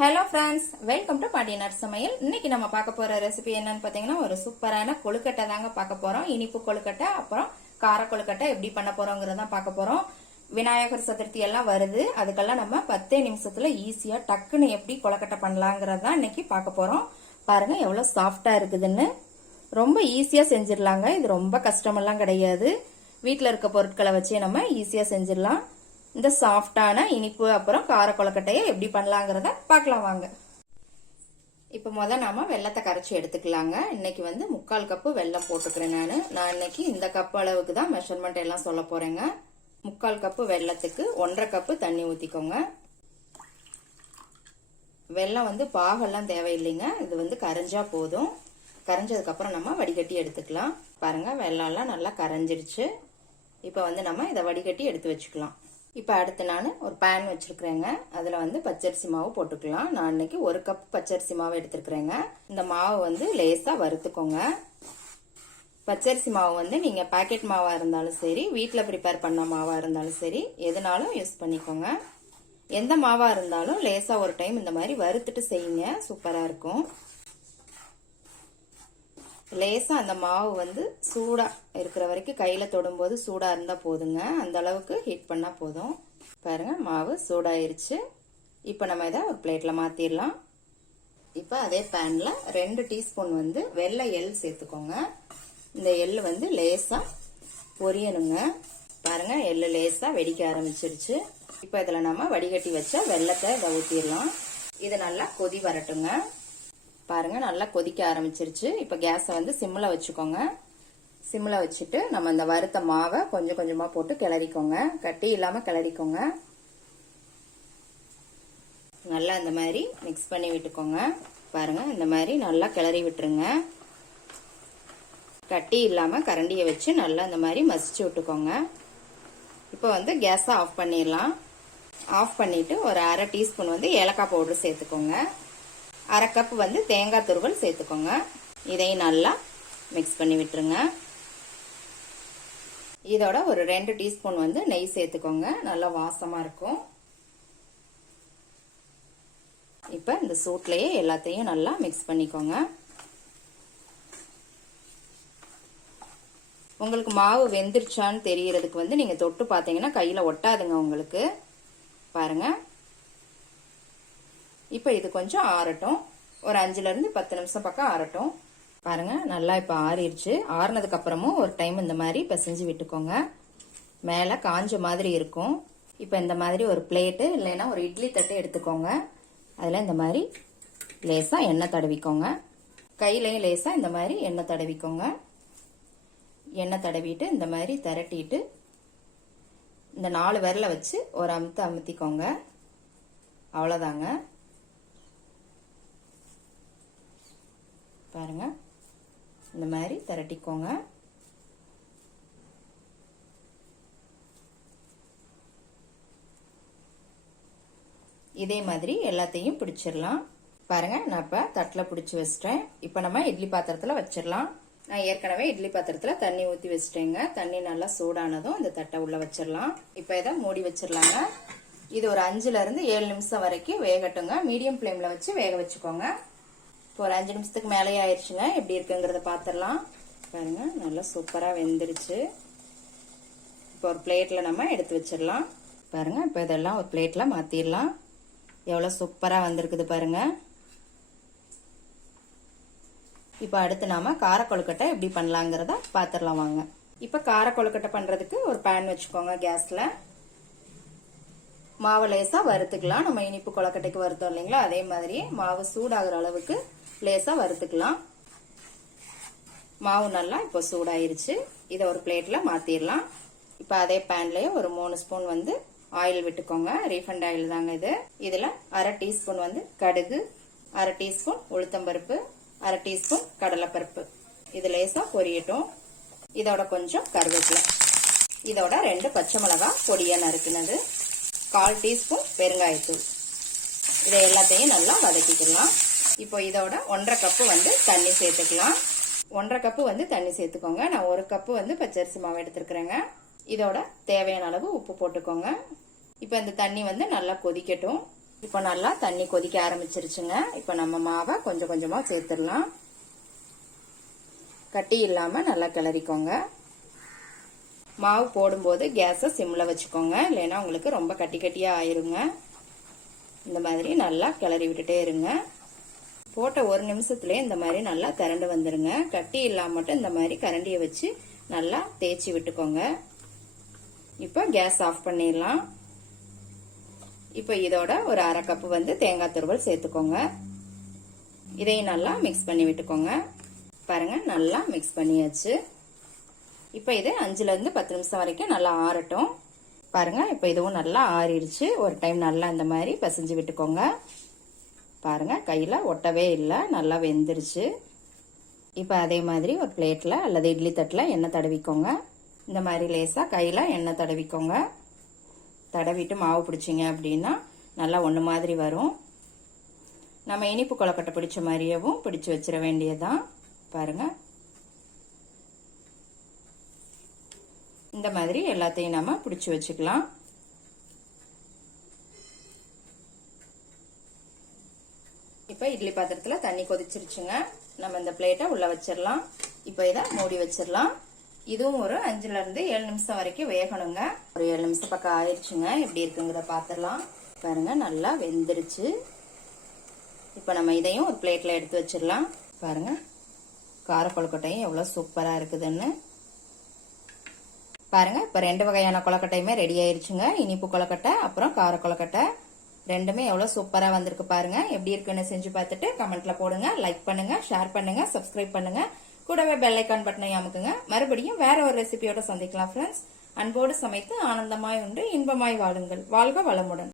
Hello friends, welcome to பாட்டியனார் சமையல். இன்னைக்கு நம்ம பார்க்க போற ரெசிபி என்னன்னு பாத்தீங்கன்னா ஒரு சூப்பரான கொழுக்கட்டை தாங்க பார்க்க போறோம். இனிப்பு கொழுக்கட்டை, அப்புறம் கார கொழுக்கட்டை எப்படி பண்ண போறோங்கிறத பார்க்க போறோம். விநாயகர் சதுர்த்தி எல்லாம் வருது, அதுக்கெல்லாம் நம்ம 10 நிமிஷத்துல ஈஸியா டக்குன்னு எப்படி கொழுக்கட்டை பண்ணலாங்கிறத இன்னைக்கு பார்க்க போறோம். பாருங்க எவ்வளவு சாஃப்டா இருக்குதுன்னு. ரொம்ப ஈஸியா செஞ்சிடலாங்க. இது ரொம்ப கஷ்டமெல்லாம் கிடையாது. வீட்டுல இருக்க பொருட்களை வச்சே நம்ம ஈஸியா செஞ்சிடலாம். இந்த சாஃப்டான இனிப்பு அப்புறம் கார கொழுக்கட்டையை எப்படி பண்ணலாங்கிறத பார்க்கலாம் வாங்க. இப்ப நாம வெல்லத்தை கரைச்சி எடுத்துக்கலாங்க. இன்னைக்கு 3/4 கப்பு வெல்லம் போட்டுக்கிறேன். நான் இன்னைக்கு இந்த கப் அளவுக்கு தான் மெஷர்மெண்ட் எல்லாம் சொல்ல போறேங்க. 3/4 கப்பு வெல்லத்துக்கு 1/2 கப்பு தண்ணி ஊத்திக்கோங்க. வெல்லம் பாகெல்லாம் தேவையில்லைங்க. இது கரைஞ்சா போதும். கரைஞ்சதுக்கு அப்புறம் நம்ம வடிகட்டி எடுத்துக்கலாம். பாருங்க வெல்லம் எல்லாம் நல்லா கரைஞ்சிருச்சு. இப்ப நம்ம இதை வடிகட்டி எடுத்து வச்சுக்கலாம். இப்ப அடுத்து நான் ஒரு பேன் வச்சிருக்கிறேங்க. அதுல பச்சரிசி மாவு போட்டுக்கலாம். நான் இன்னைக்கு 1 கப் பச்சரிசி மாவு எடுத்துருக்கிறேங்க. இந்த மாவு லேசா வறுத்துக்கோங்க. பச்சரிசி மாவு நீங்க பாக்கெட் மாவா இருந்தாலும் சரி, வீட்டுல ப்ரிப்பேர் பண்ண மாவா இருந்தாலும் சரி, எதுனாலும் யூஸ் பண்ணிக்கோங்க. எந்த மாவா இருந்தாலும் லேசா ஒரு டைம் இந்த மாதிரி வறுத்துட்டு செய்யுங்க, சூப்பரா இருக்கும். லேசா அந்த மாவு சூடா இருக்கிற வரைக்கும் கையில தொடும்போது சூடா இருந்தா போதுங்க. அந்த அளவுக்கு ஹீட் பண்ணா போதும். பாருங்க மாவு சூடாயிருச்சு. இப்ப நம்ம இதை ஒரு பிளேட்ல மாத்திரலாம். இப்ப அதே பேன்ல 2 டீஸ்பூன் வெள்ளை எள் சேர்த்துக்கோங்க. இந்த எள்ளு லேசா பொரியணுங்க. பாருங்க எள்ளு லேசா வெடிக்க ஆரம்பிச்சிருச்சு. இப்ப இதுல நம்ம வடிகட்டி வச்ச வெள்ளத்தை இதை ஊத்திடலாம். இது நல்லா கொதி வரட்டுங்க. பாருங்க நல்லா கொதிக்க ஆரம்பிச்சிருச்சு. இப்ப கேஸை சிம்ல வச்சுக்கோங்க. சிம்ல வச்சுட்டு நம்ம இந்த வறுத்த மாவை கொஞ்சம் கொஞ்சமா போட்டு கிளறிக்கோங்க. கட்டி இல்லாம கிளறிக்கோங்க. நல்லா இந்த மாதிரி மிக்ஸ் பண்ணி விட்டுக்கோங்க. பாருங்க இந்த மாதிரி நல்லா கிளறி விட்டுருங்க. கட்டி இல்லாம கரண்டியை வச்சு நல்லா இந்த மாதிரி மசிச்சு விட்டுக்கோங்க. இப்ப கேஸை ஆஃப் பண்ணிடலாம். ஆஃப் பண்ணிட்டு ஒரு 1/2 டீஸ்பூன் ஏலக்காய் பவுடர் சேர்த்துக்கோங்க. 1/2 கப் தேங்காய் துருவல் சேர்த்துக்கோங்க. இதையும் நல்லா மிக்ஸ் பண்ணி விட்டுருங்க. இதோட ஒரு 2 டீஸ்பூன் நெய் சேர்த்துக்கோங்க. நல்லா வாசமா இருக்கும். இப்ப இந்த சூட்லயே எல்லாத்தையும் நல்லா மிக்ஸ் பண்ணிக்கோங்க. உங்களுக்கு மாவு வெந்துருச்சான்னு தெரியறதுக்கு நீங்க தொட்டு பாத்தீங்கன்னா கையில ஒட்டாதுங்க உங்களுக்கு. பாருங்க இப்ப இது கொஞ்சம் ஆறட்டும். ஒரு 5ல இருந்து 10 நிமிஷம் பக்கம் ஆறட்டும். பாருங்க நல்லா இப்ப ஆறிடுச்சு. ஆறுனதுக்கு அப்புறமும் ஒரு டைம் இந்த மாதிரி பிசைஞ்சு விட்டுக்கோங்க. மேல காஞ்ச மாதிரி இருக்கும். இப்ப இந்த மாதிரி ஒரு பிளேட்டு இல்லைன்னா ஒரு இட்லி தட்டு எடுத்துக்கோங்க. அதுல இந்த மாதிரி லேசா எண்ணெய் தடவிக்கோங்க. கையிலையும் லேசா இந்த மாதிரி எண்ணெய் தடவிக்கோங்க. எண்ணெய் தடவிட்டு இந்த மாதிரி திரட்டிட்டு இந்த 4 விரல வச்சு ஒரு அமுத்திக்கோங்க. அவ்வளவுதாங்க. பாருங்க இந்த மாதிரி திரட்டிக்கோங்க. இதே மாதிரி எல்லாத்தையும் பிடிச்சிடலாம். பாருங்க நான் இப்ப தட்டுல பிடிச்சு வச்சிட்டேன். இப்ப நம்ம இட்லி பாத்திரத்துல வச்சிடலாம். நான் ஏற்கனவே இட்லி பாத்திரத்துல தண்ணி ஊத்தி வச்சிட்டேங்க. தண்ணி நல்லா சூடானதும் இந்த தட்டை உள்ள வச்சிடலாம். இப்ப இதை மூடி வச்சிடலாங்க. இது ஒரு 5ல இருந்து 7 நிமிஷம் வரைக்கும் வேகட்டுங்க. மீடியம் ஃப்ளேம்ல வச்சு வேக வச்சுக்கோங்க. இப்போ ஒரு 5 நிமிஷத்துக்கு மேலேயே ஆயிடுச்சுங்க. எப்படி இருக்குங்கிறத பாத்திரலாம். பாருங்க நல்லா சூப்பரா வெந்துருச்சு. இப்போ ஒரு பிளேட்ல நம்ம எடுத்து வச்சிடலாம். பாருங்க இப்ப இதெல்லாம் ஒரு பிளேட்ல மாத்திரலாம். எவ்வளவு சூப்பரா வந்திருக்குது பாருங்க. இப்ப அடுத்து நாம கார கொழுக்கட்டை எப்படி பண்ணலாங்கிறத பாத்திரலாம் வாங்க. இப்ப கார கொழுக்கட்டை பண்றதுக்கு ஒரு பேன் வச்சுக்கோங்க. கேஸ்ல மாவு லேசா வறுத்துக்கலாம். நம்ம இனிப்பு கொழுக்கட்டைக்கு வறுத்தோம் இல்லைங்களா, அதே மாதிரியே மாவு சூடாகிற அளவுக்கு லேசா வறுத்துக்கலாம். மாவு நல்லா இப்போ சூடாயிருச்சு. இதை ஒரு பிளேட்ல மாத்திரலாம். இப்ப அதே பேன்லயே ஒரு 3 ஸ்பூன் ஆயில் விட்டுக்கோங்க. ரீஃபண்ட் ஆயில் தாங்க இது. இதுல 1/2 டீஸ்பூன் கடுகு, 1/2 டீஸ்பூன் உளுத்தம்பருப்பு, 1/2 டீஸ்பூன் கடலைப்பருப்பு. இது லேசா பொரியட்டும். இதோட கொஞ்சம் கருவேப்பிலை, இதோட 2 பச்சை மிளகாய் பொடியா நறுக்கினது, 1/4 டீஸ்பூன் பெருங்காயத்தூள். இதை எல்லாத்தையும் நல்லா வதக்கிக்கலாம். இப்போ இதோட 1/2 கப்பு தண்ணி சேர்த்துக்கலாம். 1/2 கப்பு தண்ணி சேர்த்துக்கோங்க. நான் 1 கப்பு பச்சரிசி மாவு எடுத்துருக்கிறேங்க. இதோட தேவையான அளவு உப்பு போட்டுக்கோங்க. இப்ப இந்த தண்ணி நல்லா கொதிக்கட்டும். இப்போ நல்லா தண்ணி கொதிக்க ஆரம்பிச்சிருச்சுங்க. இப்போ நம்ம மாவை கொஞ்சம் கொஞ்சமா சேர்த்துடலாம். கட்டி இல்லாம நல்லா கிளறிக்கோங்க. மாவு போடும்போது கேஸை சிம்ல வச்சுக்கோங்க, இல்லைன்னா உங்களுக்கு ரொம்ப கட்டி கட்டியா ஆயிருங்க. இந்த மாதிரி நல்லா கிளறி விட்டுட்டே இருங்க. போட்ட ஒரு நிமிஷத்துலயே இந்த மாதிரி நல்லா திரண்டு வந்துருங்க. கட்டி இல்லாம மட்டும் இந்த மாதிரி கரண்டியை வச்சு நல்லா தேய்ச்சி விட்டுக்கோங்க. இப்போ கேஸ் ஆஃப் பண்ணிடலாம். இப்போ இதோட ஒரு 1/2 கப் தேங்காய் துருவல் சேர்த்துக்கோங்க. இதையும் நல்லா மிக்ஸ் பண்ணி விட்டுக்கோங்க. பாருங்க நல்லா மிக்ஸ் பண்ணியாச்சு. இப்போ இது 5ல இருந்து 10 நிமிஷம் வரைக்கும் நல்லா ஆறட்டும். பாருங்க இப்போ இதுவும் நல்லா ஆறிடுச்சு. ஒரு டைம் நல்லா இந்த மாதிரி பிசைஞ்சு விட்டுக்கோங்க. பாருங்க கையில ஒட்டவே இல்லை, நல்லா வெந்துருச்சு. இப்போ அதே மாதிரி ஒரு பிளேட்ல அல்லது இட்லி தட்டுல எண்ணெய் தடவிக்கோங்க. இந்த மாதிரி லேசா கையில எண்ணெய் தடவிக்கோங்க. தடவிட்டு மாவு பிடிச்சிங்க அப்படின்னா நல்லா ஒன்று மாதிரி வரும். நம்ம இனிப்பு கொழுக்கட்டை பிடிச்ச மாதிரியேவும் பிடிச்சு வச்சிட வேண்டியதுதான். பாருங்க இந்த மாதிரி எல்லாத்தையும் நம்ம பிடிச்சு வச்சுக்கலாம். இப்போ இட்லி பாத்திரத்துல தண்ணி கொதிச்சிருச்சுங்க. நம்ம இந்த பிளேட்டை உள்ள வச்சிடலாம். இப்போ இதை மூடி வச்சிடலாம். இதுவும் ஒரு 5ல இருந்து 7 நிமிஷம் வரைக்கும் வேகணுங்க. ஒரு 7 நிமிஷம் பக்கம் ஆயிடுச்சுங்க. எப்படி இருக்குங்கிறத பார்த்துடலாம். பாருங்க நல்லா வெந்துருச்சு. இப்போ நம்ம இதையும் ஒரு பிளேட்ல எடுத்து வச்சிடலாம். பாருங்க கார கொழுக்கட்டையும் எவ்வளவு சூப்பரா இருக்குதுன்னு பாருங்க. இப்போ 2 வகையான கொழுக்கட்டையுமே ரெடி ஆயிருச்சுங்க. இனிப்பு கொழுக்கட்டை அப்புறம் கார கொழுக்கட்டை ரெண்டுமே எவ்வளவு சூப்பரா வந்திருக்கு பாருங்க. எப்படி இருக்குன்னு செஞ்சு பார்த்துட்டு கமெண்ட்ல போடுங்க. லைக் பண்ணுங்க, ஷேர் பண்ணுங்க, சப்ஸ்கிரைப் பண்ணுங்க. கூடவே பெல் ஐகான் பட்டனை அமுக்குங்க. மறுபடியும் வேற ஒரு ரெசிபியோட சந்திக்கலாம் ஃப்ரெண்ட்ஸ். அன்போடு சமைத்து ஆனந்தமாய் உண்டு இன்பமாய் வாழுங்கள். வாழ்க வளமுடன்.